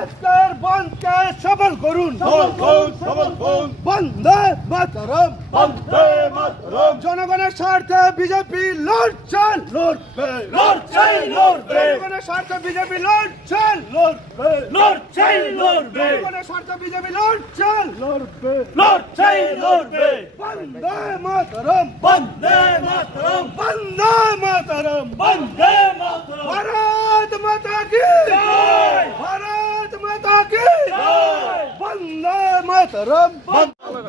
আজকের বন্ধকে সফল করুন। বন্দে মাতরম। জনগণের স্বার্থে বিজেপি লড়ছে লড়বে। লড়ছে লড়বে। জনগণের স্বার্থে বিজেপি লড়ছে লড়বে। লড়ছে লড়বে। জনগণের স্বার্থে বিজেপি লড়ছে লড়বে। লড়ছে লড়বে। বন্দে মাতরম। বন্দে মাতরম। বন্দে মাতরম। বন্দে মাতরম।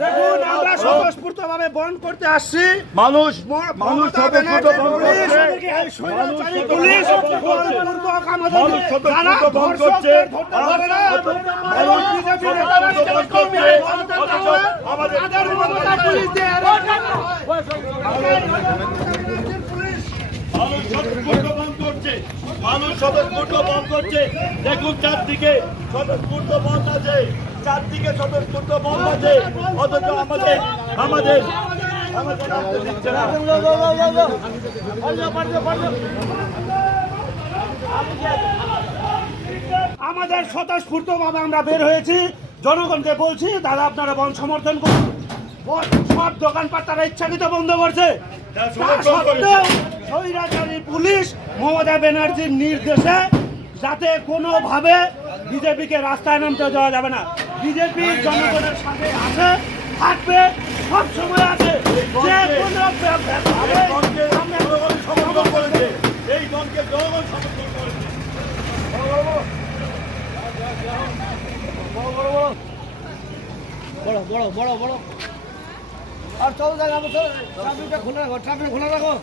দেখুন আমরা স্বতঃস্ফূর্ত ভাবে বন্ধ করতে আসছি। মানুষ মানুষ স্বতঃস্ফূর্ত পুলিশ, বন্ধ করছে। আমাদের মানুষ স্বতঃস্ফূর্ত করছে। বন্ধ করছে। দেখুন চারদিকে বন্ধ চারদিকে বন্ধ আমাদের আমাদের আমাদের দিচ্ছে না। আমাদের স্বতঃস্ফূর্ত ভাবে আমরা বের হয়েছি জনগণকে বলছি, দাদা আপনারা বন সমর্থন করুন সব দোকানপাট তারা ইচ্ছাকৃত বন্ধ করছে। স্বৈরাচারী পুলিশ মমতা ব্যানার্জির নির্দেশে যাতে কোনোভাবে বিজেপিকে রাস্তায় নামতে দেওয়া যাবে না। বিজেপি জনগণের সাথে আছে থাকবে সব সময় আছে। যে কোনো এই দলকে জনগণ সমর্থন করেছে। এই দলকে জনগণ সমর্থন বড় বড় বড় বড়। আর চলো জায়গা চলো। ট্রাফিকটা খুলে রাখো ট্রাফিক খুলে রাখো।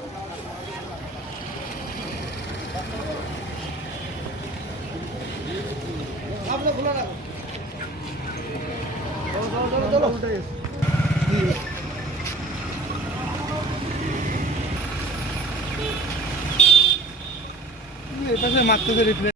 ট্রাফিকটা খুলে রাখো। চলো চলো চলো চলো। এটা মারতেছে রিপ্লে